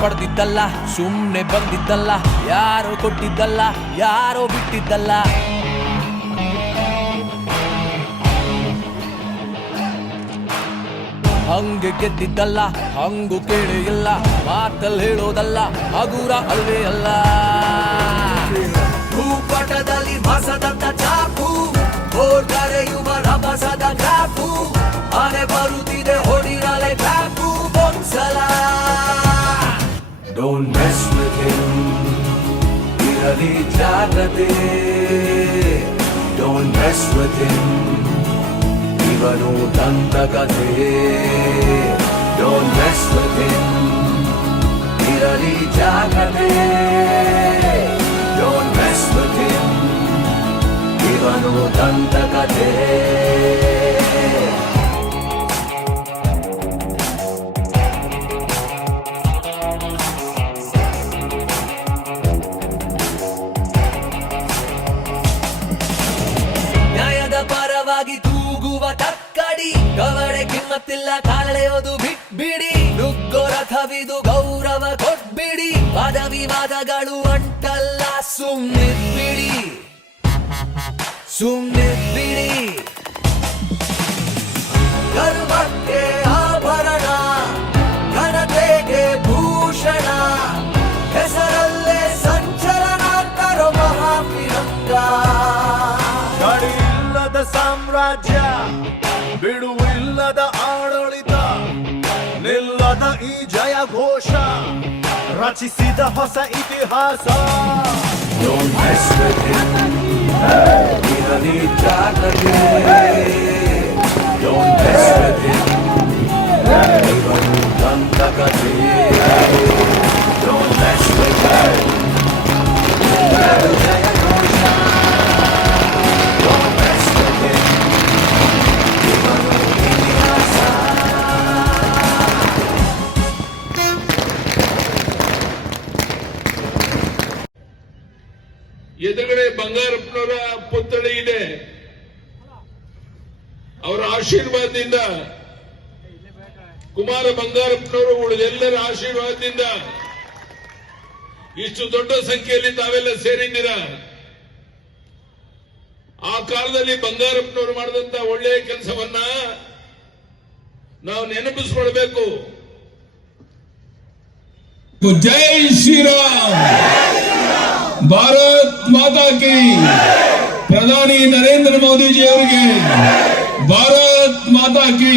ಪಡೆದಿದ್ದಲ್ಲ ಸುಮ್ಮನೆ ಬಂದಿದ್ದಲ್ಲ, ಯಾರೋ ಕೊಟ್ಟಿದ್ದಲ್ಲ, ಯಾರೋ ಬಿಟ್ಟಿದ್ದಲ್ಲ. ಹಂಗೆ ಗೆದ್ದಿದ್ದಲ್ಲ, ಹಂಗು ಕೇಳಿ ಇಲ್ಲ ಮಾತಲ್ಲಿ ಹೇಳೋದಲ್ಲ, ಹಗುರ ಅಲ್ವೇ ಅಲ್ಲ. ಭೂಪಟದಲ್ಲಿ ಮಸದಂತ ಚಾಕು ಕರೆಯುವ ರಭಸದ ಚಾಪು ಅಲೆ ಬರುತ್ತಿದೆ ಹೊಡಿರಲೆ ಚಾಪು ಒಂದ್ಸಲ Don't mess with him. Iradi jagrate. Don't mess with him. Ivanu dantakate. Don't mess with him. ತೂಗುವ ತಕ್ಕಡಿ ಕವಡೆ ಕಿಮ್ಮತ್ತಿಲ್ಲ ಕಾಳೆಯೋದು ಬಿಟ್ಬಿಡಿ. ನುಗ್ಗೋ ರಥವಿದು ಗೌರವ ಕೊಟ್ಬಿಡಿ. ವಾದ ವಿವಾದಗಳು ಅಂಟಲ್ಲ ಸುಮ್ಮನಿದ್ಬಿಡಿ ಸುಮ್ಮನಿದ್ಬಿಡಿ ಸಾಮ್ರಾಜ್ಯ ಬಿಡುವಿಲ್ಲದ ಆಡಳಿತ ನಿಲ್ಲದ ಈ ಜಯ ಘೋಷ ರಚಿಸಿದ ಹೊಸ ಇತಿಹಾಸ. ಎದುರುಗಡೆ ಬಂಗಾರಪ್ಪನವರ ಪುತ್ಥಳಿ ಇದೆ. ಅವರ ಆಶೀರ್ವಾದದಿಂದ ಕುಮಾರ ಬಂಗಾರಪ್ಪನವರು ಉಳಿದೆಲ್ಲರ ಆಶೀರ್ವಾದದಿಂದ ಇಷ್ಟು ದೊಡ್ಡ ಸಂಖ್ಯೆಯಲ್ಲಿ ತಾವೆಲ್ಲ ಸೇರಿದ್ದೀರ? ಆ ಕಾಲದಲ್ಲಿ ಬಂಗಾರಪ್ಪನವರು ಮಾಡಿದಂತ ಒಳ್ಳೆಯ ಕೆಲಸವನ್ನ ನಾವು ನೆನಪಿಸ್ಕೊಳ್ಬೇಕು. ಜೈ ಶ್ರೀರಾಮ್. ಭಾರತ್ ಮಾತಾ ಕಿ ಪ್ರಧಾನಿ ನರೇಂದ್ರ ಮೋದಿ ಜಿ ಅವರಿಗೆ ಭಾರತ್ ಮಾತಾ ಕಿ